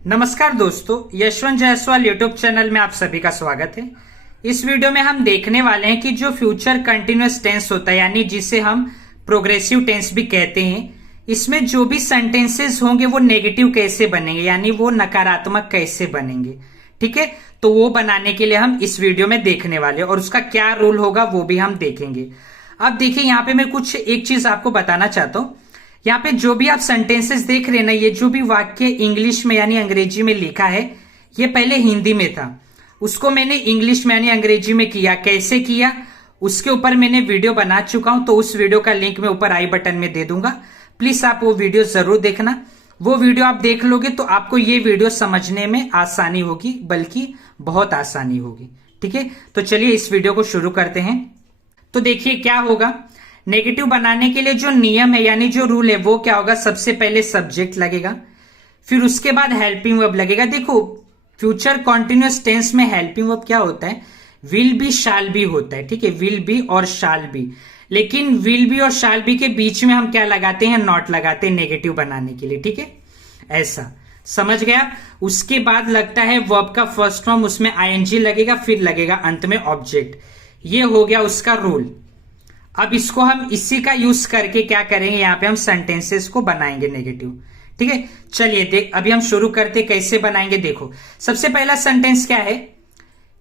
नमस्कार दोस्तों, Yashwant Jaiswal YouTube channel में आप सभी का स्वागत है। इस वीडियो में हम देखने वाले हैं कि जो फ्यूचर कंटिन्यूअस टेंस होता है यानी जिसे हम प्रोग्रेसिव टेंस भी कहते हैं, इसमें जो भी सेंटेंसेस होंगे वो नेगेटिव कैसे बनेंगे यानी वो नकारात्मक कैसे बनेंगे। ठीक है, तो वो बनाने के लिए हम इस वीडियो में देखने वाले हैं और उसका क्या रूल होगा वो भी हम देखेंगे। अब देखिए, यहाँ पे मैं कुछ एक चीज आपको बताना चाहता हूं। यहाँ पे जो भी आप सेंटेंसेस देख रहे हैं ना, ये जो भी वाक्य इंग्लिश में यानी अंग्रेजी में लिखा है, ये पहले हिंदी में था, उसको मैंने इंग्लिश में यानी अंग्रेजी में किया। कैसे किया उसके ऊपर मैंने वीडियो बना चुका हूं, तो उस वीडियो का लिंक मैं ऊपर आई बटन में दे दूंगा। प्लीज आप वो वीडियो जरूर देखना। वो वीडियो आप देख लोगे तो आपको ये वीडियो समझने में आसानी होगी, बल्कि बहुत आसानी होगी। ठीक है, तो चलिए इस वीडियो को शुरू करते हैं। तो देखिए क्या होगा, नेगेटिव बनाने के लिए जो नियम है यानी जो रूल है वो क्या होगा। सबसे पहले सब्जेक्ट लगेगा, फिर उसके बाद हेल्पिंग वर्ब लगेगा। देखो, फ्यूचर कॉन्टिन्यूअस टेंस में हेल्पिंग वर्ब क्या होता है, विल बी शाल बी होता है। ठीक है, विल बी और शाल बी, लेकिन विल बी और शाल बी के बीच में हम क्या लगाते हैं, नॉट लगाते हैं नेगेटिव बनाने के लिए। ठीक है, ऐसा समझ गया। उसके बाद लगता है वर्ब का फर्स्ट फॉर्म, उसमें आईएनजी लगेगा, फिर लगेगा अंत में ऑब्जेक्ट। ये हो गया उसका रूल। अब इसको हम इसी का यूज करके क्या करेंगे, यहां पे हम सेंटेंसेस को बनाएंगे नेगेटिव। ठीक है, चलिए देख अभी हम शुरू करते कैसे बनाएंगे। देखो, सबसे पहला सेंटेंस क्या है,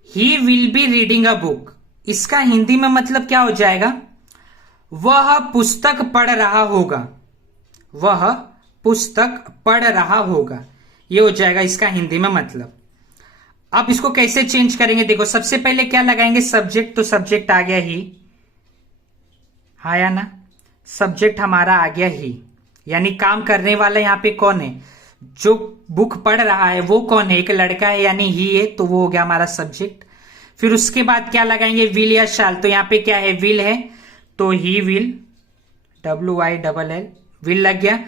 he will be reading a book. इसका हिंदी में मतलब क्या हो जाएगा, वह पुस्तक पढ़ रहा होगा। वह पुस्तक पढ़ रहा होगा, ये हो जाएगा इसका हिंदी में मतलब। अब इसको कैसे चेंज करेंगे, देखो सबसे पहले क्या लगाएंगे, सब्जेक्ट। तो सब्जेक्ट आ गया ही, आया ना, सब्जेक्ट हमारा आ गया ही, यानी काम करने वाला यहाँ पे कौन है, जो बुक पढ़ रहा है वो कौन है, एक लड़का है यानी ही है, तो वो हो गया हमारा सब्जेक्ट। फिर उसके बाद क्या लगाएंगे, विल या शाल। तो यहाँ पे क्या है, विल है, तो ही विल, WILL, विल लग गया।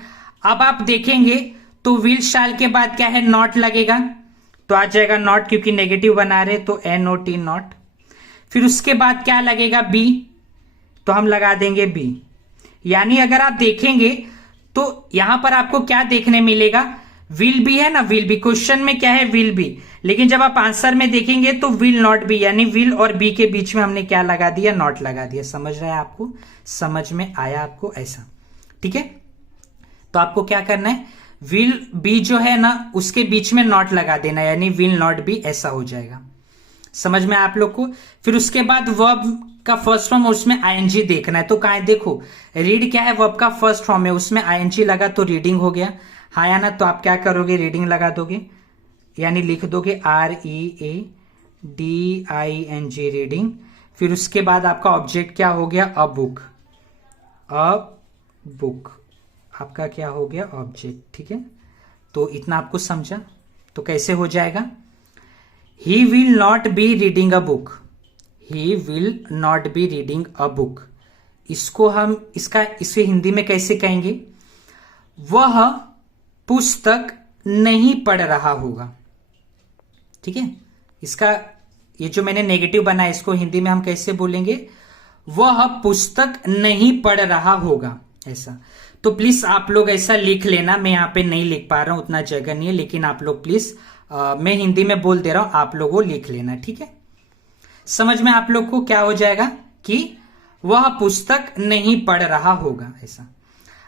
अब आप देखेंगे तो विल शाल के बाद क्या है, नॉट लगेगा, तो आ जाएगा नॉट, क्योंकि नेगेटिव बना रहे तो NOT नॉट। फिर उसके बाद क्या लगेगा, बी, तो हम लगा देंगे बी। यानी अगर आप देखेंगे तो यहां पर आपको क्या देखने मिलेगा, विल बी है ना, विल बी क्वेश्चन में क्या है, विल बी, लेकिन जब आप आंसर में देखेंगे तो विल नॉट बी, यानी विल और बी के बीच में हमने क्या लगा दिया, नॉट लगा दिया। समझ रहा है आपको, समझ में आया आपको, ऐसा। ठीक है, तो आपको क्या करना है, विल बी जो है ना उसके बीच में नॉट लगा देना, यानी विल नॉट बी, ऐसा हो जाएगा। समझ में आप लोग को। फिर उसके बाद वर्ब का फर्स्ट फॉर्म, उसमें आईएनजी देखना है। तो कहा है, देखो रीड क्या है, वर्ब का फर्स्ट फॉर्म है, उसमें आईएनजी लगा तो रीडिंग हो गया। हाँ या ना, तो आप क्या करोगे, रीडिंग लगा दोगे, यानी लिख दोगे READING, रीडिंग। फिर उसके बाद आपका ऑब्जेक्ट क्या हो गया, अ बुक। अ बुक आपका क्या हो गया, ऑब्जेक्ट। ठीक है, तो इतना आपको समझा। तो कैसे हो जाएगा, he will not be reading a book, he will not be reading a book. इसको हम इसे हिंदी में कैसे कहेंगे, वह पुस्तक नहीं पढ़ रहा होगा। ठीक है, इसका ये जो मैंने नेगेटिव बनाया इसको हिंदी में हम कैसे बोलेंगे, वह पुस्तक नहीं पढ़ रहा होगा, ऐसा। तो प्लीज आप लोग ऐसा लिख लेना, मैं यहां पे नहीं लिख पा रहा हूं, उतना जगह नहीं है, लेकिन आप लोग प्लीज मैं हिंदी में बोल दे रहा हूं, आप लोग वो लिख लेना। ठीक है, समझ में आप लोग को क्या हो जाएगा कि वह पुस्तक नहीं पढ़ रहा होगा, ऐसा।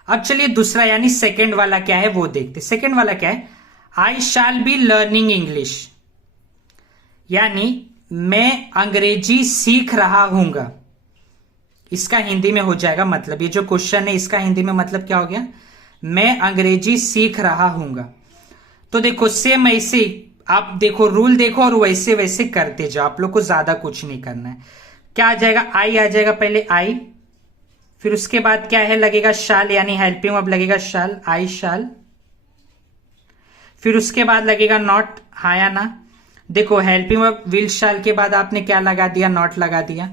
अब चलिए दूसरा यानी सेकंड वाला क्या है वो देखते। सेकंड वाला क्या है, आई शैल बी लर्निंग इंग्लिश, यानी मैं अंग्रेजी सीख रहा हूंगा। इसका हिंदी में हो जाएगा मतलब, ये जो क्वेश्चन है इसका हिंदी में मतलब क्या हो गया, मैं अंग्रेजी सीख रहा हूंगा। तो देखो सेम ऐसे आप देखो, रूल देखो और वैसे वैसे करते जाओ, आप लोग को ज्यादा कुछ नहीं करना है। क्या आ जाएगा, आई आ जाएगा, पहले आई, फिर उसके बाद क्या है, लगेगा शाल, यानी हेल्पिंग वर्ब लगेगा शाल, आई शाल। फिर उसके बाद लगेगा नॉट, हाँ या ना। देखो हेल्पिंग वर्ब विल शाल के बाद आपने क्या लगा दिया, नॉट लगा दिया।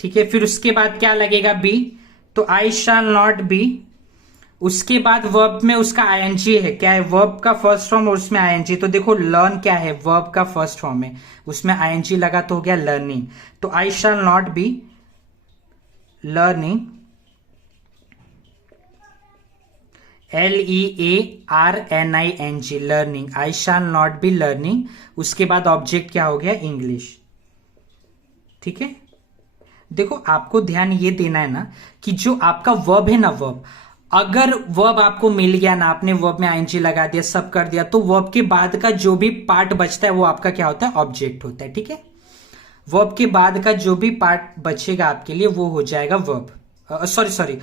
ठीक है, फिर उसके बाद क्या लगेगा, बी, तो आई शाल नॉट बी। उसके बाद वर्ब में उसका आईएनजी है, क्या है, वर्ब का फर्स्ट फॉर्म और उसमें आईएनजी। तो देखो लर्न क्या है, वर्ब का फर्स्ट फॉर्म है, उसमें आईएनजी लगा तो हो गया लर्निंग। तो I shall not be learning LEARNING, learning. I shall not be learning, उसके बाद ऑब्जेक्ट क्या हो गया, इंग्लिश। ठीक है, देखो आपको ध्यान ये देना है ना कि जो आपका वर्ब है ना, वर्ब, अगर वर्ब आपको मिल गया ना, आपने वर्ब में आईएनजी लगा दिया, सब कर दिया, तो वर्ब के बाद का जो भी पार्ट बचता है वो आपका क्या होता है, ऑब्जेक्ट होता है। ठीक है, वर्ब के बाद का जो भी पार्ट बचेगा आपके लिए वो हो जाएगा वर्ब। सॉरी,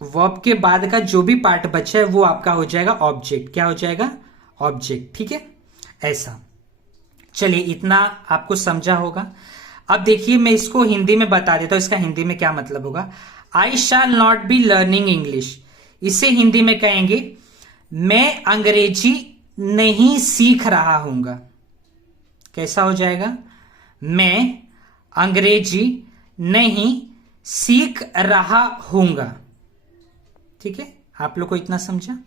वर्ब के बाद का जो भी पार्ट बचा है वो आपका हो जाएगा ऑब्जेक्ट। क्या हो जाएगा, ऑब्जेक्ट। ठीक है, ऐसा। चलिए, इतना आपको समझा होगा। अब देखिए मैं इसको हिंदी में बता देता हूं, इसका हिंदी में क्या मतलब होगा। I shall not be learning English, इसे हिंदी में कहेंगे मैं अंग्रेजी नहीं सीख रहा हूंगा। कैसा हो जाएगा, मैं अंग्रेजी नहीं सीख रहा हूंगा। ठीक है, आप लोग को इतना समझा।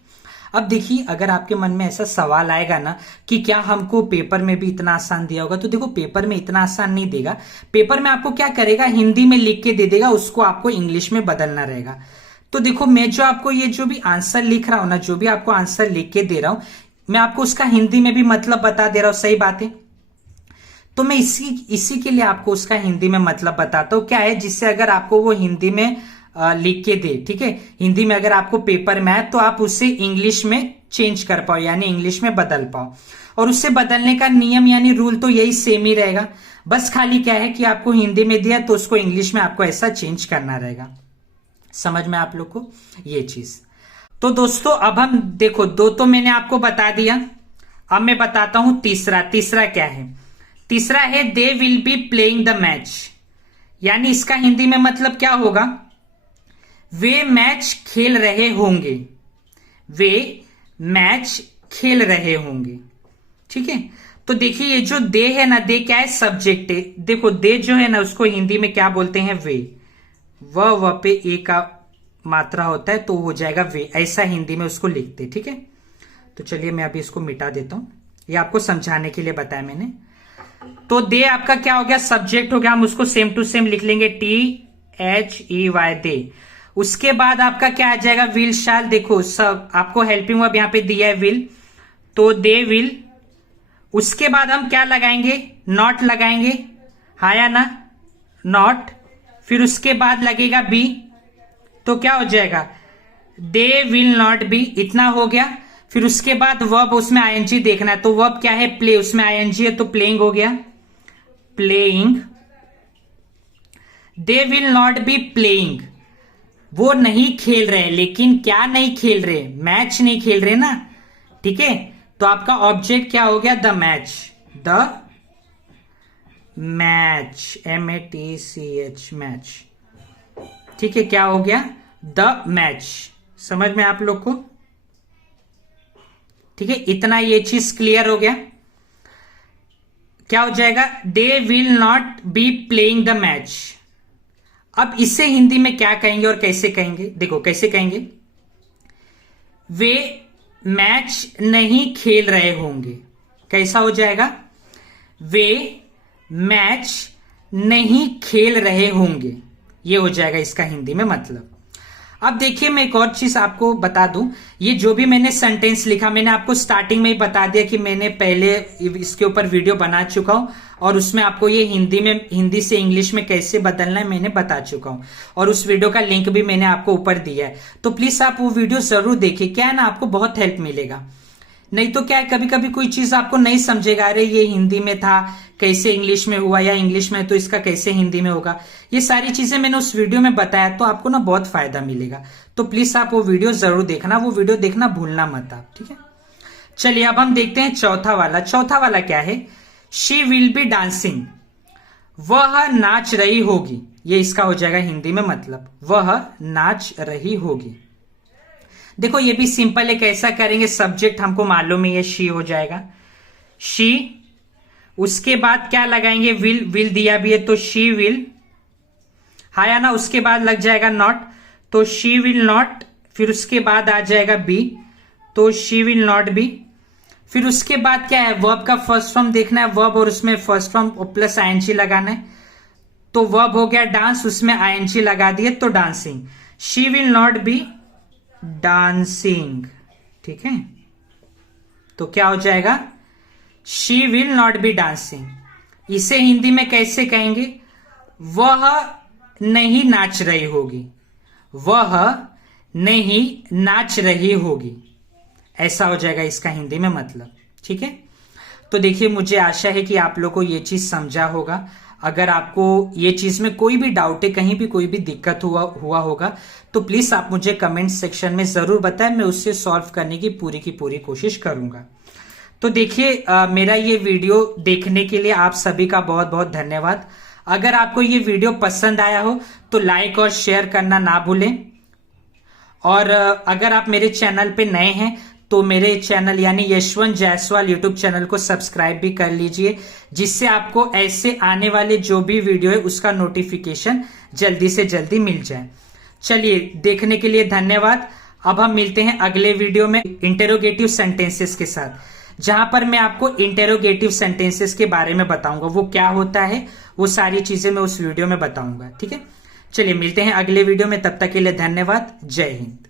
अब देखिए, अगर आपके मन में ऐसा सवाल आएगा ना कि क्या हमको पेपर में भी इतना आसान दिया होगा, तो देखो पेपर में इतना आसान नहीं देगा। पेपर में आपको क्या करेगा, हिंदी में लिख के दे देगा, उसको आपको इंग्लिश में बदलना रहेगा। तो देखो मैं जो आपको ये जो भी आंसर लिख रहा हूं ना, जो भी आपको आंसर लिख के दे रहा हूं, मैं आपको उसका हिंदी में भी मतलब बता दे रहा हूं। सही बात है, तो मैं इसी के लिए आपको उसका हिंदी में मतलब बताता हूं। क्या है, जिससे अगर आपको वो हिंदी में लिख के दे, ठीक है, हिंदी में अगर आपको पेपर में आए तो आप उसे इंग्लिश में चेंज कर पाओ, यानी इंग्लिश में बदल पाओ। और उससे बदलने का नियम यानी रूल तो यही सेम ही रहेगा, बस खाली क्या है कि आपको हिंदी में दिया तो उसको इंग्लिश में आपको ऐसा चेंज करना रहेगा। समझ में आप लोग को ये चीज। तो दोस्तों अब हम देखो, दो तो मैंने आपको बता दिया, अब मैं बताता हूं तीसरा। तीसरा क्या है, तीसरा है they will be playing the match, यानी इसका हिंदी में मतलब क्या होगा, वे मैच खेल रहे होंगे, वे मैच खेल रहे होंगे। ठीक है, तो देखिए ये जो दे है ना, दे क्या है, सब्जेक्ट है। देखो दे जो है ना उसको हिंदी में क्या बोलते हैं, वे। व पे ए का मात्रा होता है तो हो जाएगा वे, ऐसा हिंदी में उसको लिखते। ठीक है, तो चलिए मैं अभी इसको मिटा देता हूं, ये आपको समझाने के लिए बताया मैंने। तो दे आपका क्या हो गया, सब्जेक्ट हो गया, हम उसको सेम टू सेम लिख लेंगे, THEY, दे। उसके बाद आपका क्या आ जाएगा, विल शाल। देखो सब आपको हेल्पिंग वर्ब यहां पे दिया है विल, तो दे विल। उसके बाद हम क्या लगाएंगे, नॉट लगाएंगे, हाँ या ना, नॉट। फिर उसके बाद लगेगा बी, तो क्या हो जाएगा, दे विल नॉट बी, इतना हो गया। फिर उसके बाद वर्ब, उसमें आईएनजी देखना है, तो वर्ब क्या है, प्ले, उसमें आईएनजी है तो प्लेइंग हो गया, playing. They will not be playing, वो नहीं खेल रहे, लेकिन क्या नहीं खेल रहे, मैच नहीं खेल रहे ना। ठीक है, तो आपका ऑब्जेक्ट क्या हो गया, the match, the match, MATCH, match. ठीक है, क्या हो गया, द मैच। समझ में आप लोग को, ठीक है, इतना ये चीज क्लियर हो गया। क्या हो जाएगा, they will not be playing the match. अब इसे हिंदी में क्या कहेंगे और कैसे कहेंगे, देखो कैसे कहेंगे, वे मैच नहीं खेल रहे होंगे। कैसा हो जाएगा, वे मैच नहीं खेल रहे होंगे, ये हो जाएगा इसका हिंदी में मतलब। अब देखिए मैं एक और चीज आपको बता दूं, ये जो भी मैंने सेंटेंस लिखा, मैंने आपको स्टार्टिंग में ही बता दिया कि मैंने पहले इसके ऊपर वीडियो बना चुका हूं, और उसमें आपको ये हिंदी से इंग्लिश में कैसे बदलना है मैंने बता चुका हूं, और उस वीडियो का लिंक भी मैंने आपको ऊपर दिया है। तो प्लीज आप वो वीडियो जरूर देखिए, क्या है ना, आपको बहुत हेल्प मिलेगा। नहीं तो क्या है, कभी कभी कोई चीज आपको नहीं समझेगा, अरे ये हिंदी में था कैसे इंग्लिश में हुआ, या इंग्लिश में तो इसका कैसे हिंदी में होगा। ये सारी चीजें मैंने उस वीडियो में बताया, तो आपको ना बहुत फायदा मिलेगा। तो प्लीज आप वो वीडियो जरूर देखना, वो वीडियो देखना भूलना मत आप। ठीक है, चलिए अब हम देखते हैं चौथा वाला। चौथा वाला क्या है, शी विल बी डांसिंग, वह नाच रही होगी। ये इसका हो जाएगा हिंदी में मतलब, वह नाच रही होगी। देखो ये भी सिंपल है, कैसा करेंगे, सब्जेक्ट हमको मालूम है, ये शी हो जाएगा, शी। उसके बाद क्या लगाएंगे, विल, विल दिया भी है तो शी विल, हाँ या ना। उसके बाद लग जाएगा नॉट, तो शी विल नॉट। फिर उसके बाद आ जाएगा बी, तो शी विल नॉट बी। फिर उसके बाद क्या है, वर्ब का फर्स्ट फॉर्म देखना है, वर्ब और उसमें फर्स्ट फॉर्म प्लस आईएनजी लगाना है, तो वर्ब हो गया डांस, उसमें आईएनजी लगा दिए तो dancing. She will not be dancing, ठीक है। तो क्या हो जाएगा, she will not be dancing. इसे हिंदी में कैसे कहेंगे, वह नहीं नाच रही होगी, वह नहीं नाच रही होगी, ऐसा हो जाएगा इसका हिंदी में मतलब, ठीक है। तो देखिए, मुझे आशा है कि आप लोग को ये चीज समझा होगा। अगर आपको ये चीज में कोई भी डाउट है, कहीं भी कोई भी दिक्कत हुआ होगा, तो प्लीज आप मुझे कमेंट सेक्शन में जरूर बताएं, मैं उससे सॉल्व करने की पूरी कोशिश करूंगा। तो देखिए, मेरा ये वीडियो देखने के लिए आप सभी का बहुत बहुत धन्यवाद। अगर आपको ये वीडियो पसंद आया हो तो लाइक और शेयर करना ना भूलें। और अगर आप मेरे चैनल पे नए हैं तो मेरे चैनल यानी यशवंत जायसवाल यूट्यूब चैनल को सब्सक्राइब भी कर लीजिए, जिससे आपको ऐसे आने वाले जो भी वीडियो है उसका नोटिफिकेशन जल्दी से जल्दी मिल जाए। चलिए, देखने के लिए धन्यवाद। अब हम मिलते हैं अगले वीडियो में इंटेरोगेटिव सेंटेंसेस के साथ, जहां पर मैं आपको इंटेरोगेटिव सेंटेंसेस के बारे में बताऊंगा, वो क्या होता है, वो सारी चीजें मैं उस वीडियो में बताऊंगा, ठीक है। चलिए, मिलते हैं अगले वीडियो में, तब तक के लिए धन्यवाद। जय हिंद।